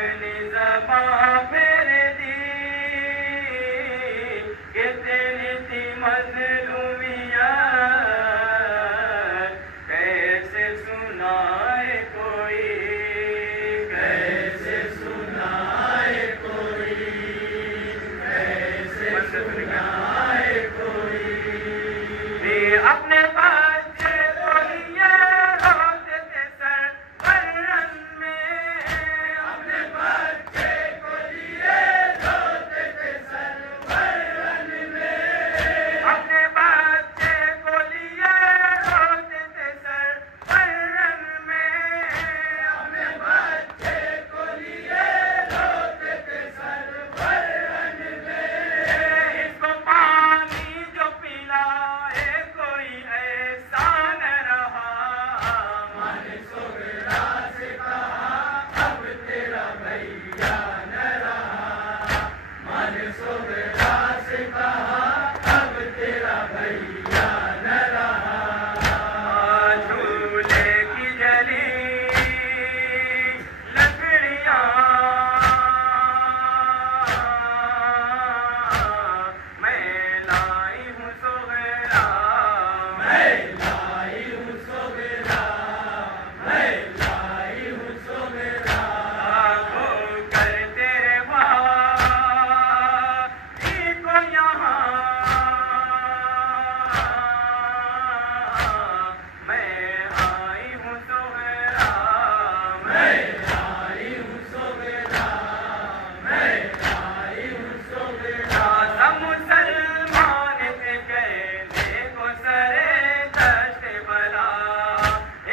अपनी ज़बां फेर दी कि तेरी थी मज़लूमियत कैसे सुनाए कोई, कैसे सुनाए कोई, कैसे सुनाए कोई। अपने बच्चे को लिए रोते थे सर बरन में, अपने बच्चे को लिए रोते थे सर बरन में, अपने बच्चे को लिए रोते थे सर बरन में, अपने बच्चे को लिए रोते थे सर बरन में। इसको पानी जो पिलाए कोई ऐसा न रहा, माने सुगरा से कहा अब तेरा भैया न रहा, माने सुगरा से कहा अब तेरा भैया न रहा। झूले की जली लकड़ियां मैं लाई हूँ सुगरा, मैं लाई हूँ सुगरा, मैं लाई हूँ सुगरा। हो कर तेरे भाई को यहाँ मैं आई हूँ सुगरा, मैं आई हूँ सुगरा, मैं आई हूँ सुगरा। सब मुसलमान थे कहने को सरे दश्त बला,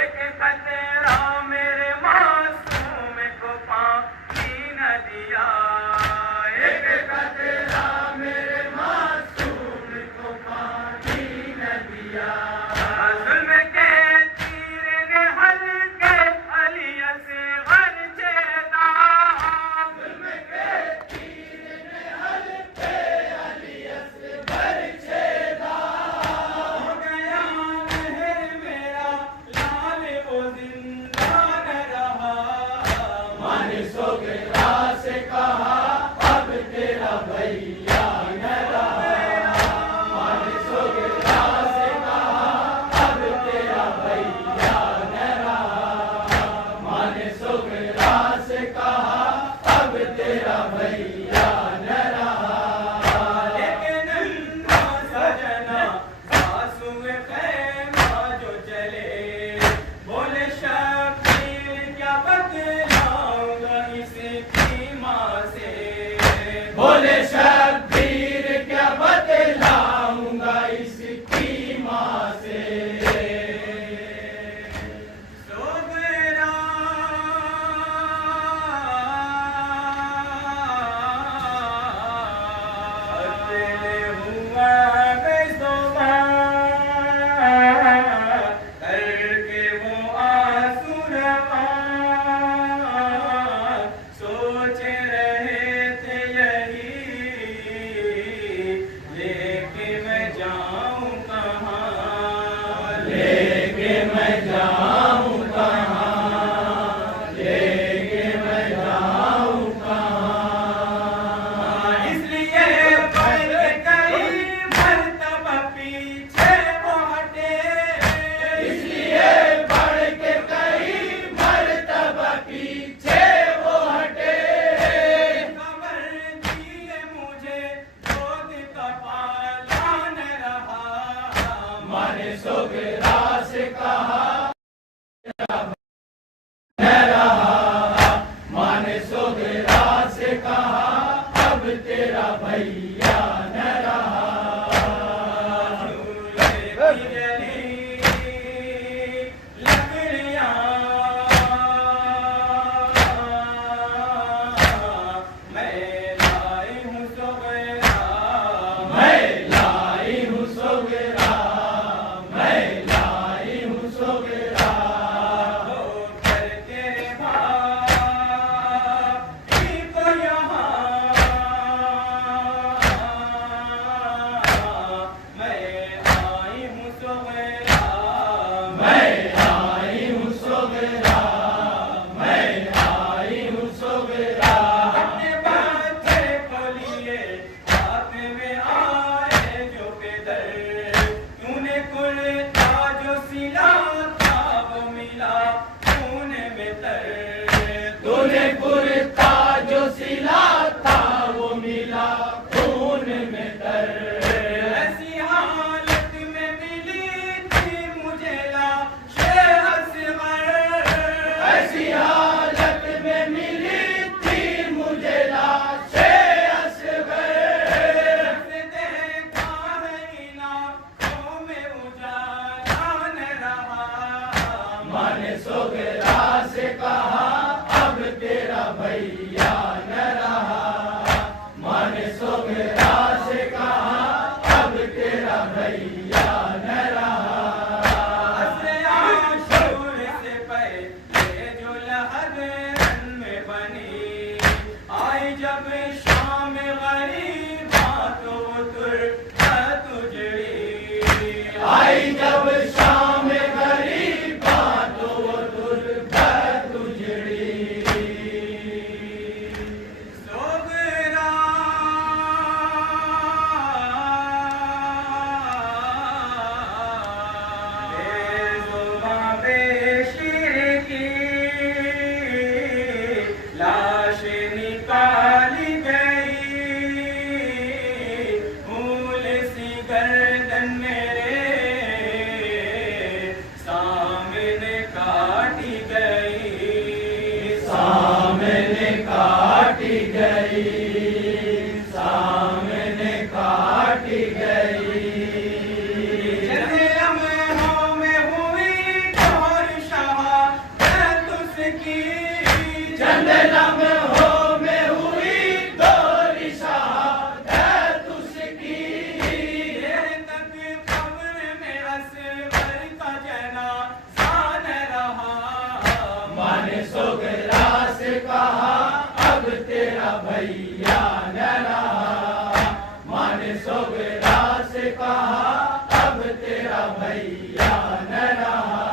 एक खतरा मेरे मासूम को पानी न दिया, एक खतरा मेरे मासूम को पानी न दिया। जुल्म के तीर ने हल्के अली असग़र छेदा, जुल्म के तीर ने हल्के अली असग़र छेदा। हो गया महर मेरा लाल वो जिंदा न रहा, माने सुगरा से कहा अब तेरा भैया न रहा, माने सुगरा से कहा अब तेरा भैया न रहा, माने सुगरा से कहा अब तेरा भैया न रहा। लेकिन नन्हा सजना सासुए ख़ैमा जो चले, बोले शब्बीर क्या बतलाऊंगा इसकी माँ से, बोले शब्बीर क्या बतलाऊंगा इसकी माँ से। सुगरा अकेले हुआ बेसुमार करके वो आंसू रवा, सोच रहे थे यही लेके मैं जाऊं कहाँ, लेके मैं जाऊं कहाँ, लेके मैं जाऊं कहाँ। इसलिए बढ़ के कई मर्तबा पीछे वो हटे, इसलिए बढ़ के कई मर्तबा पीछे वो हटे। खबर दिए मुझे गोद का पाला न रहा, माने सुगरा से कहा न रहा, माने सुगरा से कहा अब तेरा भैया न रहा। झूले की जली लकड़ियां मैं लाई हूँ सुगरा, मैं लाई हूँ सुगरा, मैं लाई तुझड़ी आई जब शाम गरीबा तो वो दुर्गा तुझड़ी सोगरा बेशिर की लाश निकाली गई फूल सी गर्दन मेरे सामने काटी गई सामने काटी गई सामने काटी गई चंद लम्हों में हुई दोरी शहादत उसकी देर तक कब्र में असवर का जनाज़ा न रहा माने सोगरा से कहा अब तेरा भैया न रहा माने सोगरा से कहा अब तेरा भैया न रहा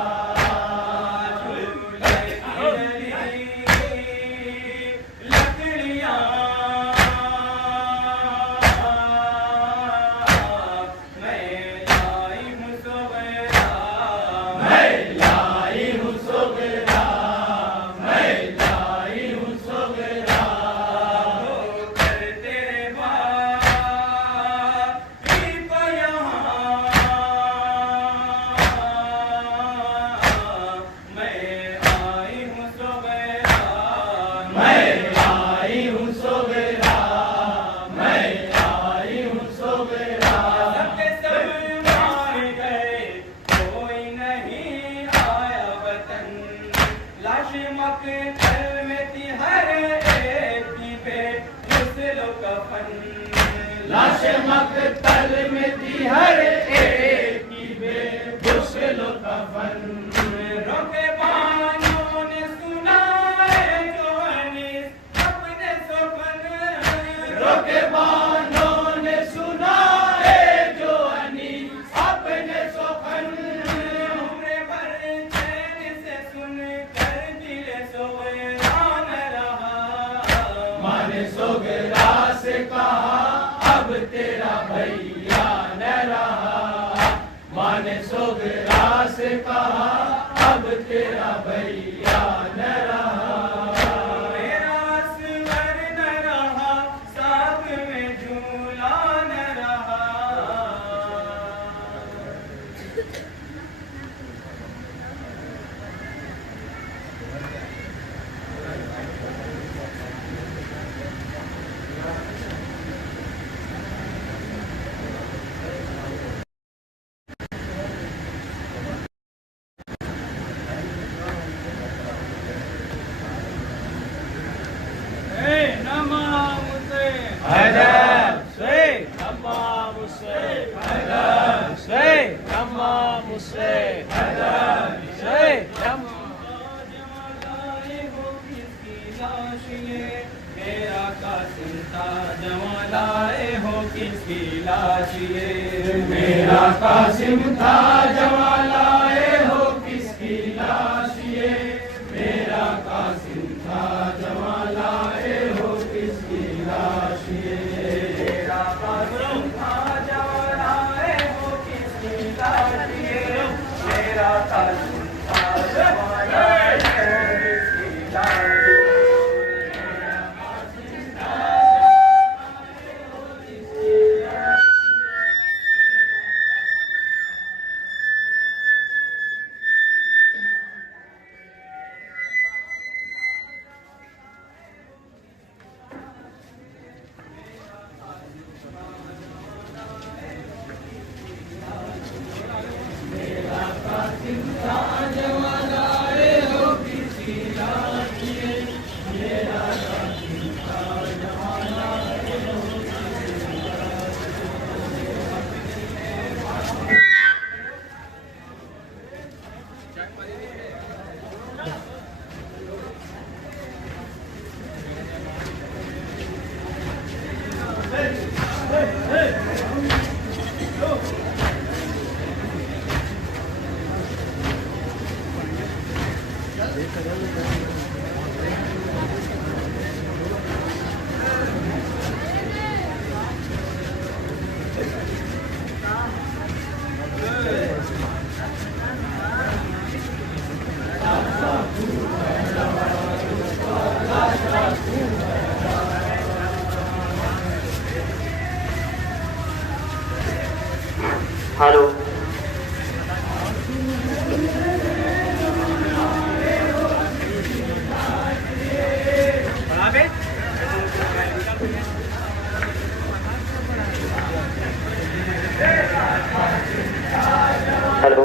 मकतल में थी हर एक की बेगुस्लो कफन लाश मकतल में थी हर एक की बेगुस्लो कफन रोके बानों ने सुनाए जो अनीस अपने सपन रोके बानों ने सुनाए जो अनीस अपने सपन उम्र भर चैन से सुन माने सोगरा से कहा अब तेरा भैया न रहा माने सोगरा से कहा अब तेरा भैया न रहा मेरा असवर न रहा साथ में झूला न रहा मेरा कासिम था जवां लाए हो किसकी लाश ये मेरा कासिम था जवां लाए हो किसकी लाश ये मेरा कासिम था जवां लाए हो किसकी लाश ये मेरा कासिम था जवां लाए हो किसकी लाश ये मेरा कासिम था जवां लाए हो किसकी लाश हेलो हेलो